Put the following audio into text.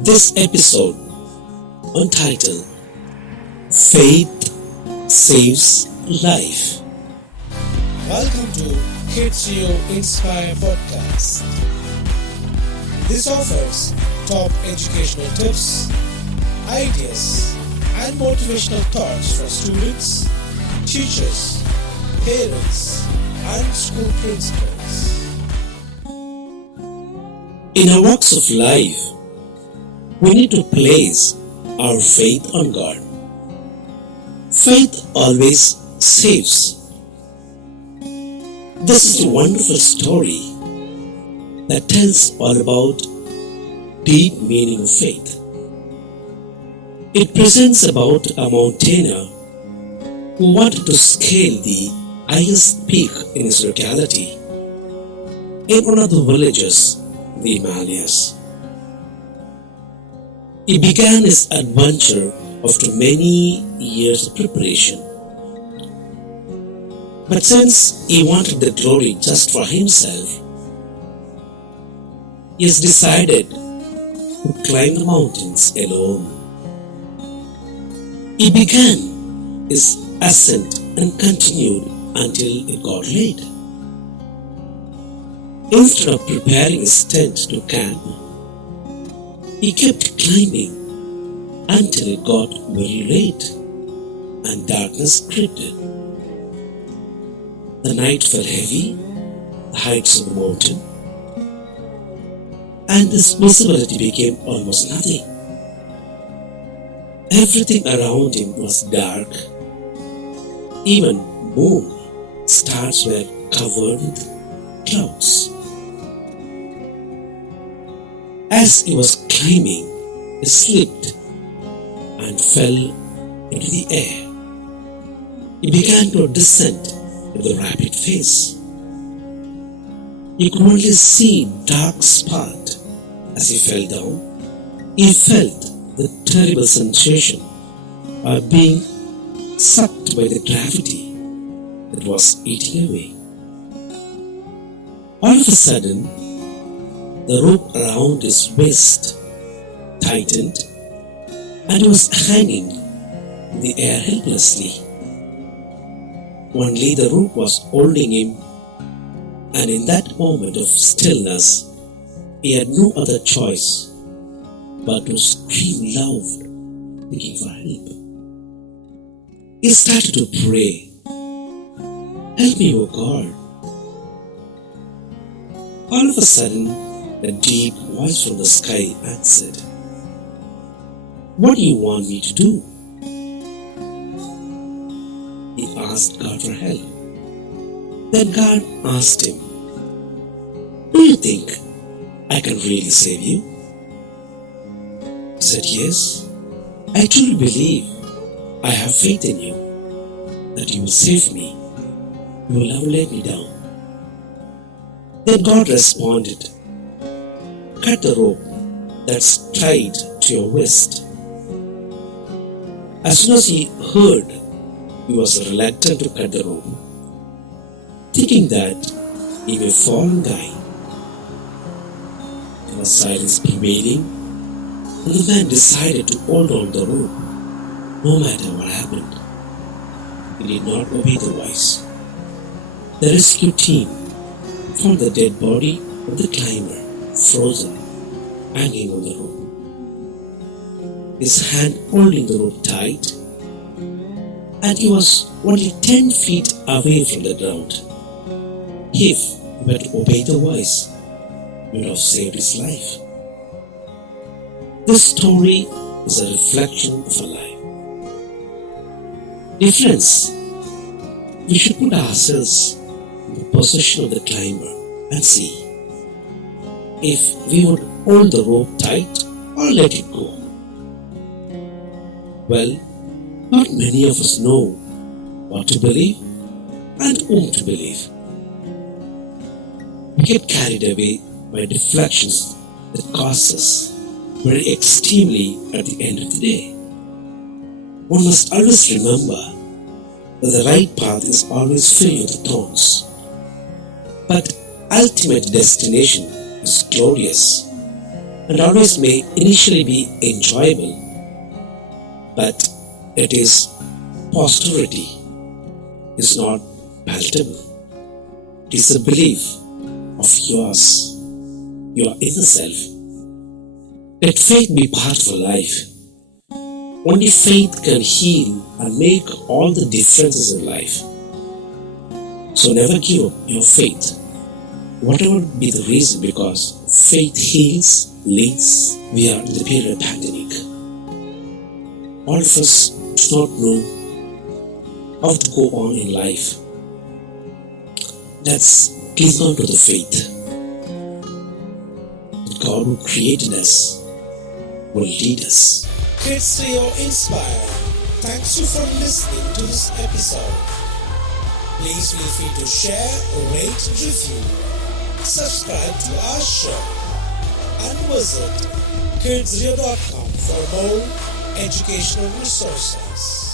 This episode entitled Faith Saves Life. Welcome to Kidzrio Inspire Podcast. This offers top educational tips, ideas, and motivational thoughts for students, teachers, parents, and school principals. In our walks of life, we need to place our faith on God. Faith always saves. This is a wonderful story that tells all about deep meaning of faith. It presents about a mountaineer who wanted to scale the highest peak in his locality in one of the villages in the Himalayas. He began his adventure after many years of preparation. But since he wanted the glory just for himself, he has decided to climb the mountains alone. He began his ascent and continued until it got late. Instead of preparing his tent to camp, he kept climbing until it got very late and darkness crept in. The night fell heavy, the heights of the mountain, and his visibility became almost nothing. Everything around him was dark. Even moon stars were covered with clouds. As he was climbing, he slipped and fell into the air. He began to descend with a rapid pace. He could only see dark spot as he fell down. He felt the terrible sensation of being sucked by the gravity that was eating away. All of a sudden, the rope around his waist tightened and he was hanging in the air helplessly. Only the rope was holding him, and in that moment of stillness, he had no other choice but to scream loud, begging for help. He started to pray, "Help me, O God." All of a sudden, a deep voice from the sky answered, "What do you want me to do?" He asked God for help. Then God asked him, "Do you think I can really save you?" He said, "Yes, I truly believe. I have faith in you, that you will save me. You will never let me down." Then God responded, "Cut the rope that's tied to your waist." As soon as he heard, he was reluctant to cut the rope, thinking that he may fall and die. There was silence prevailing, and the man decided to hold on the rope, no matter what happened. He did not obey the voice. The rescue team found the dead body of the climber, frozen, hanging on the rope. His hand holding the rope tight, and he was only 10 feet away from the ground. If he were to obey the voice, he would have saved his life. This story is a reflection of our life. Dear friends, we should put ourselves in the position of the climber and see if we would hold the rope tight or let it go. Well, not many of us know what to believe and whom to believe. We get carried away by deflections that cost us very extremely at the end of the day. One must always remember that the right path is always filled with thorns, but ultimate destination is glorious. and always may initially be enjoyable, but it is posterity is not palatable. It is a belief of yours, your inner self. Let faith be part of a life. Only faith can heal and make all the differences in life. So never give up your faith, whatever be the reason, because faith heals, leads. We are in the period of pandemic. All of us do not know how to go on in life. Let's cling on to the faith that God who created us will lead us. Kidzrio Inspire. Thanks you for listening to this episode. Please feel free to share, rate, review, subscribe to our show, and visit Kidzrio.com for more educational resources.